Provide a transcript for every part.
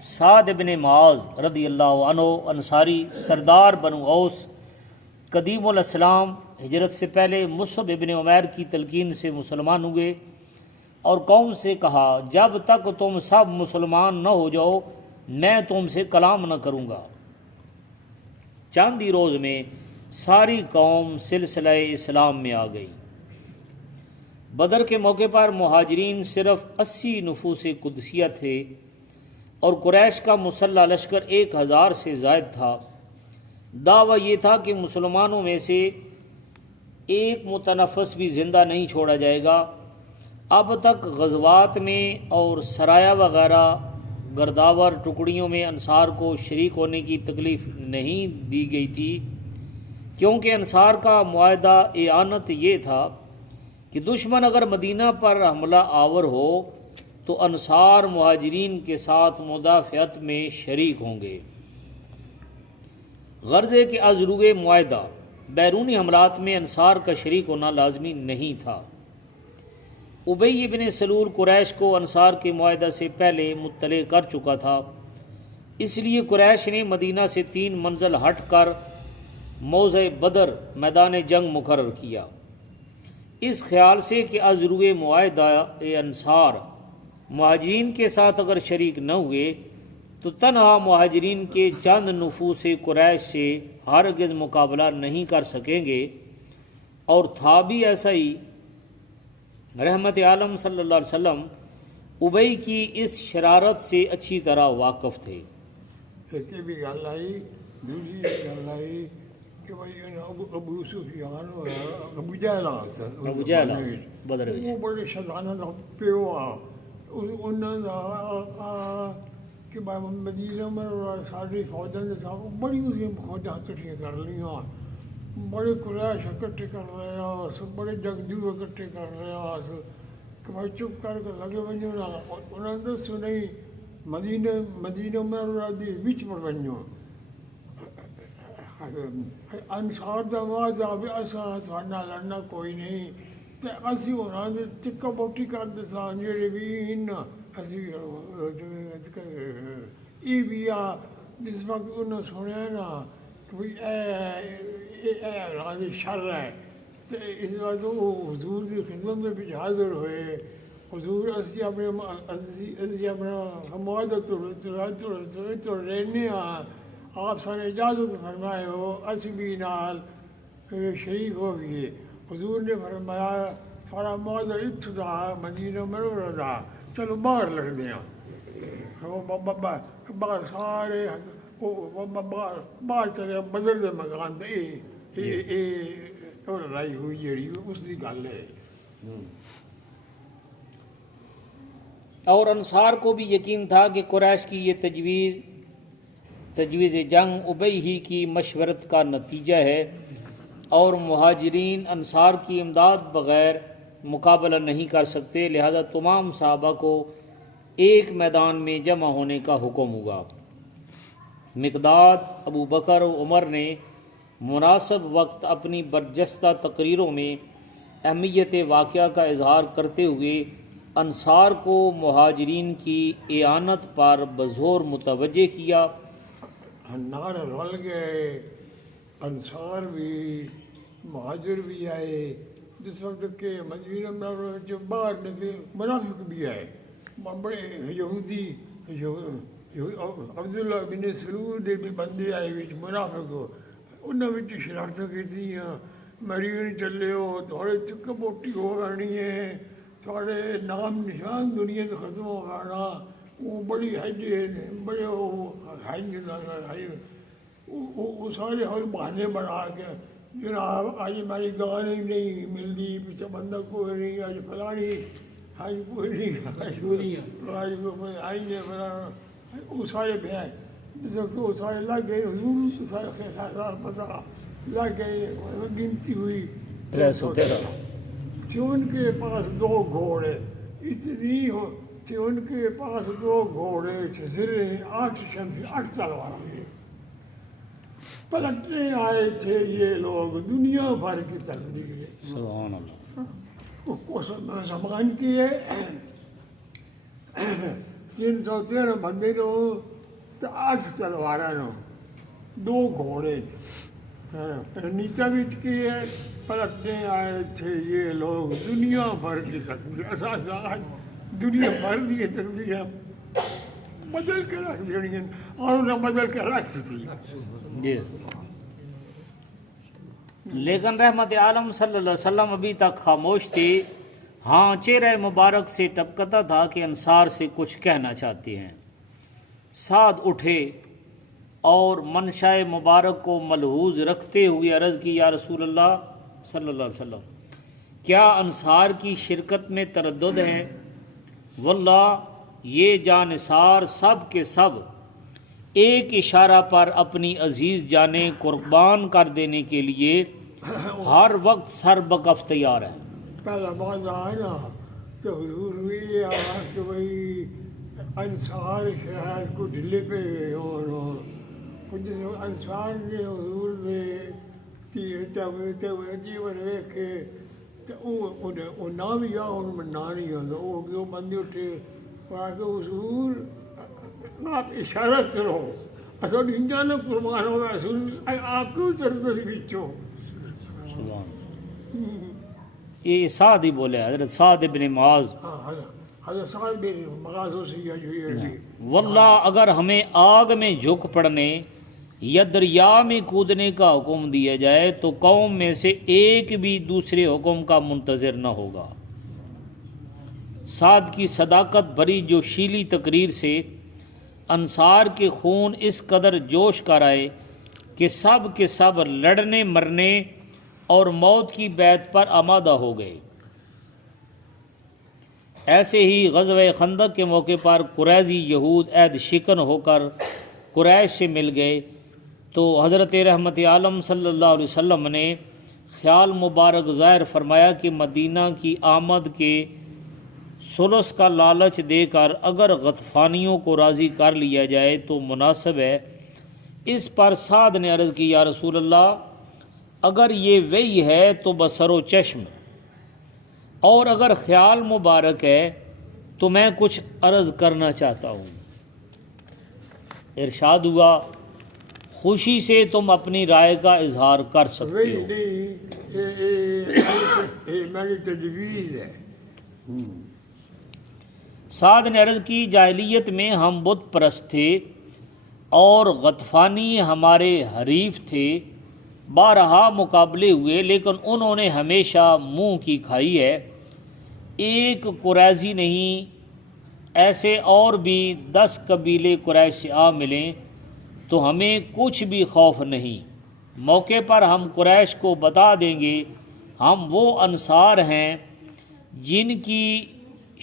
سعد ابن معاذ رضی اللہ عنہ انصاری سردار بنو اوس قدیم الاسلام ہجرت سے پہلے مصعب ابن عمیر کی تلقین سے مسلمان ہوئے اور قوم سے کہا جب تک تم سب مسلمان نہ ہو جاؤ میں تم سے کلام نہ کروں گا۔ چند ہی روز میں ساری قوم سلسلہ اسلام میں آ گئی۔ بدر کے موقع پر مہاجرین صرف 80 نفوس قدسیہ تھے اور قریش کا مسلح لشکر 1000 سے زائد تھا۔ دعویٰ یہ تھا کہ مسلمانوں میں سے ایک متنفس بھی زندہ نہیں چھوڑا جائے گا۔ اب تک غزوات میں اور سرایا وغیرہ گرداور ٹکڑیوں میں انصار کو شریک ہونے کی تکلیف نہیں دی گئی تھی، کیونکہ انصار کا معاہدہ اعانت یہ تھا کہ دشمن اگر مدینہ پر حملہ آور ہو تو انصار مہاجرین کے ساتھ مدافعت میں شریک ہوں گے۔ غرض ہے کہ از روئے معاہدہ بیرونی حملات میں انصار کا شریک ہونا لازمی نہیں تھا۔ ابی بن سلول قریش کو انصار کے معاہدہ سے پہلے مطلع کر چکا تھا، اس لیے قریش نے مدینہ سے 3 منزل ہٹ کر موضع بدر میدان جنگ مقرر کیا، اس خیال سے کہ از روئے معاہدہ انصار مہاجرین کے ساتھ اگر شریک نہ ہوئے تو تنہا مہاجرین کے چند نفوس قریش سے ہرگز مقابلہ نہیں کر سکیں گے، اور تھا بھی ایسا ہی۔ رحمت عالم صلی اللہ علیہ وسلم ابی کی اس شرارت سے اچھی طرح واقف تھے۔ ایک بھی گل آئی، دوسری گل آئی کہ بھائی ابو سفیان ابو جہل بدر وہ بڑے شیطاناں دا پیو آ انہاں دا کہ بھائی مدینہ میں ساری فوجاں دے ساتھ بڑی فوجاں اکٹھیاں کر لیاں، بڑے قریش اکٹھے کر رہے ہیں، بڑے جنگجو اکٹھے کر رہے ہیں کہ بھائی چپ کر کے لگے ونجو نا، انہاں نے دسو نہیں مدینہ میں دی وچ پر ونجو انصار دا معاہدہ بھی اساں ساڈا لڑنا کوئی نہیں تے اسی انہاں دے چکا بوٹی کر دے سان جڑے بھی ان اسی ای بھی آ جس وقت انہوں سنیا نا کہ بھئی اے راضی شر ہے تے اس وقت وہ حضور کی خدمت میں بھی حاضر ہوئے۔ حضور اسی اپنا معاہدہ تو رہنے ہاں، آپ سارے اجازت فرمائے ہو اسی بھی نال شریک ہو گئے۔ حضور نے فرمایا تھوڑا معاہدہ اتھو دا مدینہ منورہ دا، چلو باہر لڑ دیا۔ باہر سارے باہر چلے بدر دے مکان تے لڑائی ہوئی جیڑی اس دی گل ہے۔ اور انصار کو بھی یقین تھا کہ قریش کی یہ تجویز جنگ ابی ہی کی مشورت کا نتیجہ ہے اور مہاجرین انصار کی امداد بغیر مقابلہ نہیں کر سکتے، لہذا تمام صحابہ کو ایک میدان میں جمع ہونے کا حکم ہوا۔ مقداد، ابو بکر و عمر نے مناسب وقت اپنی برجستہ تقریروں میں اہمیت واقعہ کا اظہار کرتے ہوئے انصار کو مہاجرین کی اعانت پر بزور متوجہ کیا۔ نعرے رل گئے، انصار بھی مہاجر بھی آئے، جس وقت کہ مدینہ میں جو باہر نکلے منافق بھی آئے، بڑے یہودی عبداللہ بن سلول دے بھی بندے آئے وچ منافق، انہاں وچ شرارتاں کیتیاں، مرین چلے ہو تھوڑے چک بوٹی ہو جانی ہے، تھوڑے نام نشان دنیا سے ختم ہو جانا، وہ بڑی حجے بڑے وہ سارے اور بہانے بنا کے جناب آج ہماری گانے نہیں ملتی، پیچھے بندہ کوئی نہیں، آج فلانی آج کوئی نہیں، آج آئیں فلانا، وہ سارے بہن جس وقت وہ سارے لگ گئے، حضور سارے خیال پتہ لگ گئے، گنتی ہوئی تھے ان کے پاس 2 گھوڑے، اتنی تھے ان کے پاس 2 گھوڑے چزرے 8 تلواریں، پلٹنے آئے تھے یہ لوگ دنیا بھر کی تقدیریں۔ سبحان اللہ۔ اس زمان کی ہے 313 بندے نو تو 8 تلوار نو 2 گھوڑے نیتا بھی کی ہے پلٹنے آئے تھے یہ لوگ دنیا بھر کی تقدیر اساس دنیا بھر کی تقدیر بدل کے رکھ دینی اور انہیں بدل کے رکھ دی. جی لیکن رحمت عالم صلی اللہ علیہ وسلم ابھی تک خاموش تھے. ہاں چہرہ مبارک سے ٹپکتا تھا کہ انصار سے کچھ کہنا چاہتے ہیں. سعد اٹھے اور منشاء مبارک کو ملحوظ رکھتے ہوئے عرض کی یا رسول اللہ صلی اللہ علیہ وسلم کیا انصار کی شرکت میں تردد ہے؟ واللہ یہ جانثار سب کے سب ایک اشارہ پر اپنی عزیز جانیں قربان کر دینے کے لیے ہر وقت سر بکف تیار ہے. پہلا بات ہے نا کہ حضور بھی یہ آواز کہ بھائی انصار شاید کو ڈھلے پہ اور کچھ انصار نے حضور دے جیون ویک کے وہ نہ بھی آ ان میں نہ نہیں ہوتا وہ بندے اٹھے اور کہ حضور آپ اشارہ کرو اصل انجان قربان ہونا رسول آپ کو چرد بچوں. یہ سعد ہی بولے حضرت سعد ابن معاذ حضرت سعد بن معاذ واللہ اگر ہمیں آگ میں جھک پڑنے یا دریا میں کودنے کا حکم دیا جائے تو قوم میں سے ایک بھی دوسرے حکم کا منتظر نہ ہوگا. سعد کی صداقت بھری جو شیلی تقریر سے انصار کے خون اس قدر جوش کر آئے کہ سب کے سب لڑنے مرنے اور موت کی بیعت پر آمادہ ہو گئے. ایسے ہی غزوہ خندق کے موقع پر قریظی یہود عہد شکن ہو کر قریش سے مل گئے تو حضرت رحمت عالم صلی اللہ علیہ وسلم نے خیال مبارک ظاہر فرمایا کہ مدینہ کی آمد کے ثلث کا لالچ دے کر اگر غطفانیوں کو راضی کر لیا جائے تو مناسب ہے. اس پر سعد نے عرض کی یا رسول اللہ اگر یہ وہی ہے تو بصر و چشم اور اگر خیال مبارک ہے تو میں کچھ عرض کرنا چاہتا ہوں. ارشاد ہوا خوشی سے تم اپنی رائے کا اظہار کر سکتے ہو. میری تجویز ہے. سعد نے عرض کی جاہلیت میں ہم بت پرست تھے اور غطفانی ہمارے حریف تھے. بارہا مقابلے ہوئے لیکن انہوں نے ہمیشہ منہ کی کھائی ہے. ایک قریظی نہیں ایسے اور بھی 10 قبیلے قریش سے آ ملیں تو ہمیں کچھ بھی خوف نہیں. موقع پر ہم قریش کو بتا دیں گے ہم وہ انصار ہیں جن کی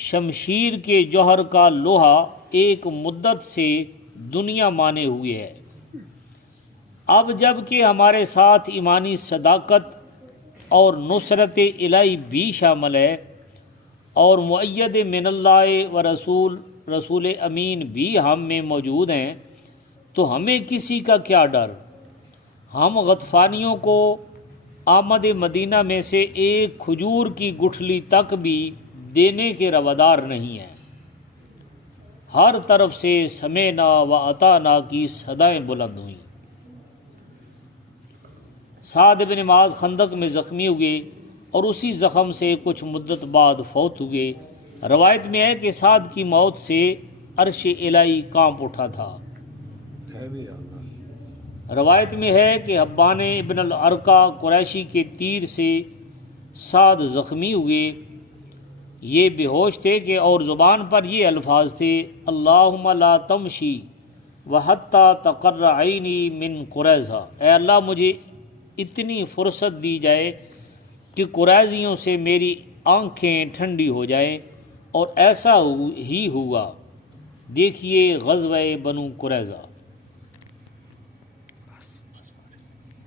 شمشیر کے جوہر کا لوہا ایک مدت سے دنیا مانے ہوئے ہے. اب جب کہ ہمارے ساتھ ایمانی صداقت اور نصرت الہی بھی شامل ہے اور مؤید من اللہ و رسول امین بھی ہم میں موجود ہیں تو ہمیں کسی کا کیا ڈر. ہم غطفانیوں کو آمد مدینہ میں سے ایک کھجور کی گٹھلی تک بھی دینے کے روادار نہیں ہیں. ہر طرف سے سمینا و اطانا کی صدائیں بلند ہوئیں. سعد بن معاذ خندق میں زخمی ہوئے اور اسی زخم سے کچھ مدت بعد فوت ہوئے. روایت میں ہے کہ سعد کی موت سے عرش الہی کانپ اٹھا تھا. روایت میں ہے کہ حبان ابن الارقہ قریشی کے تیر سے سعد زخمی ہوئے. یہ بے ہوش تھے کہ اور زبان پر یہ الفاظ تھے اللہم لا تمشی وحتی تقر عینی من قریظہ. اے اللہ مجھے اتنی فرصت دی جائے کہ قریظیوں سے میری آنکھیں ٹھنڈی ہو جائیں اور ایسا ہی ہوا. دیکھیے غزوہ بنو قریظہ.